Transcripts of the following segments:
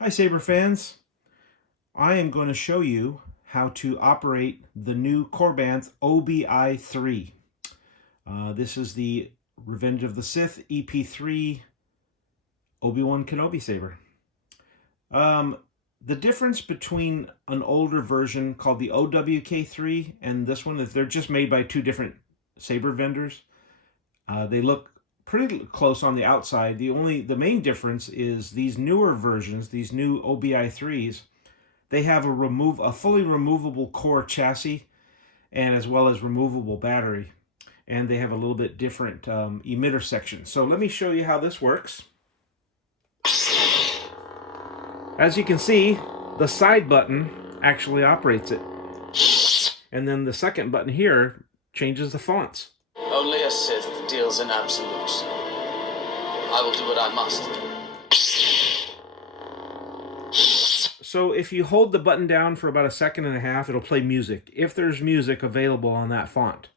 Hi Saber fans, I am going to show you how to operate the new Korbanth OBI3. This is the Revenge of the Sith EP3 Obi-Wan Kenobi saber. The difference between an older version called the OWK3 and this one is they're just made by two different saber vendors. They look pretty close on the outside. The main difference is these newer versions, these new OBI3s, they have a fully removable core chassis and as well as removable battery. And they have a little bit different emitter section. So let me show you how this works. As you can see, the side button actually operates it. And then the second button here changes the fonts. Only a Sith deals in absolutes. I will do what I must. So if you hold the button down for about 1.5 seconds, it'll play music, if there's music available on that font.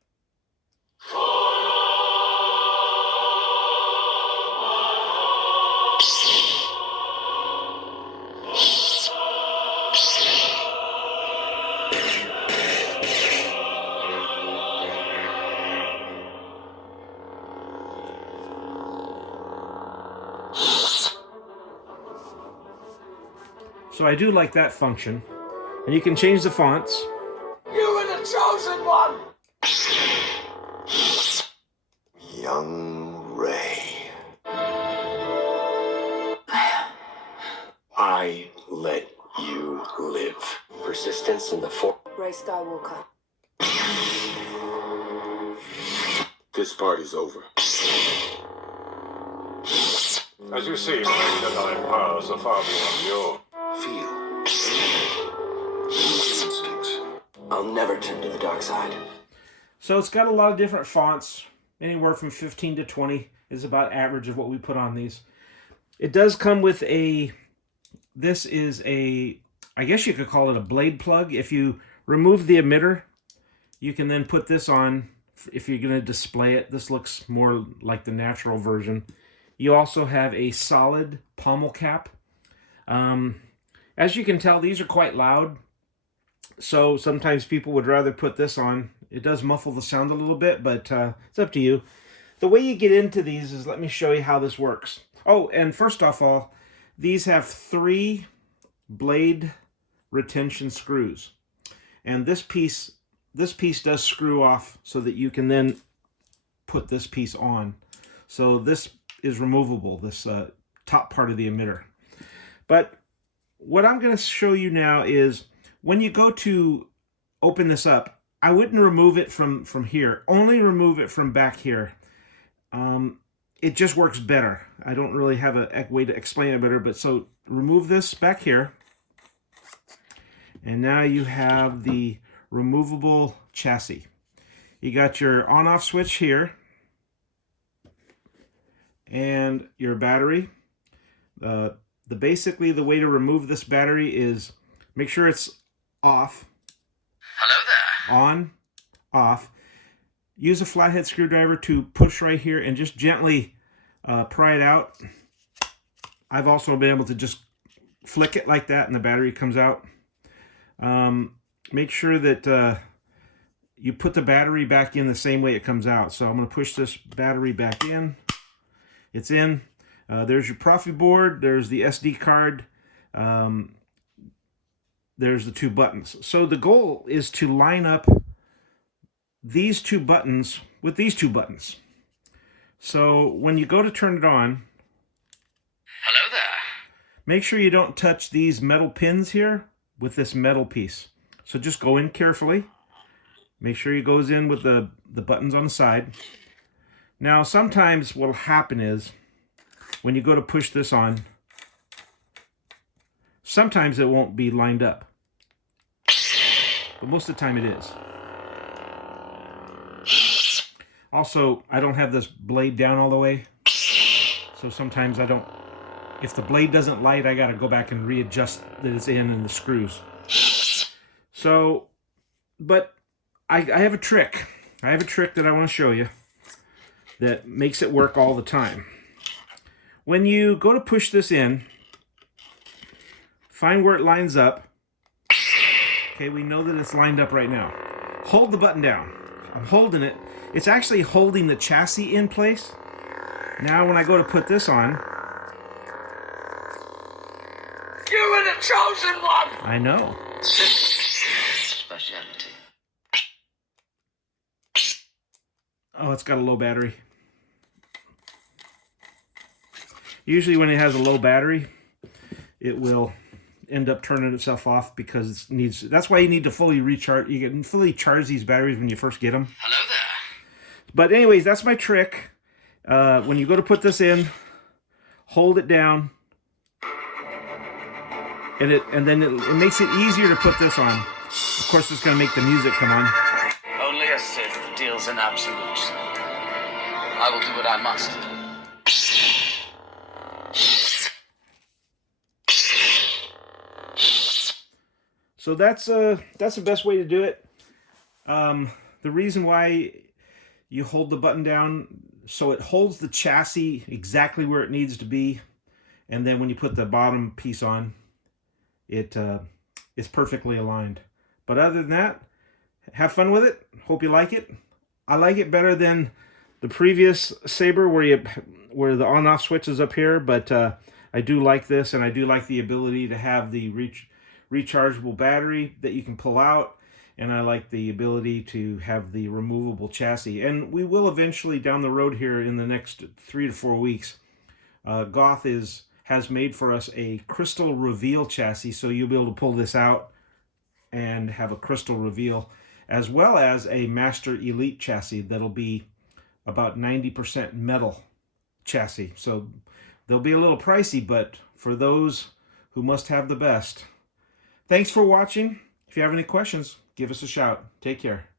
So I do like that function. And you can change the fonts. You are the chosen one! Young Rey. I let you live. Persistence in the force. Rey Skywalker. This party's over. As you see, my divine powers are far beyond your. Feel. Instincts. I'll never turn to the dark side. So it's got a lot of different fonts. Anywhere from 15 to 20 is about average of what we put on these. It does come with this is I guess you could call it a blade plug. If you remove the emitter, you can then put this on if you're going to display it. This looks more like the natural version. You also have a solid pommel cap. As you can tell, these are quite loud. So sometimes people would rather put this on. It does muffle the sound a little bit, but it's up to you. The way you get into these is, let me show you how this works. Oh, and first off all, these have 3 blade retention screws. And this piece does screw off so that you can then put this piece on. So this is removable, this top part of the emitter. But what I'm going to show you now is when you go to open this up, I wouldn't remove it from here. Only remove it from back here. It just works better. I don't really have a way to explain it better, but so remove this back here. And now you have the removable chassis. You got your on-off switch here. And your battery. Basically, the way to remove this battery is make sure it's off. Hello there. On, off. Use a flathead screwdriver to push right here and just gently pry it out. I've also been able to just flick it like that and the battery comes out. Make sure that you put the battery back in the same way it comes out. So I'm going to push this battery back in. It's in. There's your proffie board. There's the SD card. There's the 2 buttons. So the goal is to line up these 2 buttons with these 2 buttons. So when you go to turn it on, Hello there. make sure you don't touch these metal pins here with this metal piece. So just go in carefully. Make sure it goes in with the buttons on the side. Now sometimes what will happen is when you go to push this on, sometimes it won't be lined up. But most of the time it is. Also, I don't have this blade down all the way. So sometimes I don't, if the blade doesn't light, I gotta go back and readjust that it's in the screws. So, but I have a trick. I have a trick that I want to show you that makes it work all the time. When you go to push this in, Find where it lines up. Okay, we know that it's lined up right now. Hold the button down. I'm holding it. It's actually holding the chassis in place. Now when I go to put this on... You were the chosen one! I know. Speciality. Oh, it's got a low battery. Usually when it has a low battery, it will end up turning itself off because it needs... That's why you need to fully recharge. You can fully charge these batteries when you first get them. Hello there. But anyways, that's my trick. When you go to put this in, hold it down, and then it makes it easier to put this on. Of course, it's going to make the music come on. Only a Sith deals in absolutes. I will do what I must. So that's the best way to do it. The reason why you hold the button down, so it holds the chassis exactly where it needs to be, and then when you put the bottom piece on, it's perfectly aligned. But other than that, have fun with it. Hope you like it. I like it better than the previous Saber where the on-off switch is up here, but I do like this, and I do like the ability to have the rechargeable battery that you can pull out, and I like the ability to have the removable chassis. And we will eventually down the road here in the next 3 to 4 weeks, Goth has made for us a crystal reveal chassis, so you'll be able to pull this out and have a crystal reveal, as well as a Master Elite chassis that'll be about 90% metal chassis. So they'll be a little pricey, but for those who must have the best. Thanks for watching. If you have any questions, give us a shout. Take care.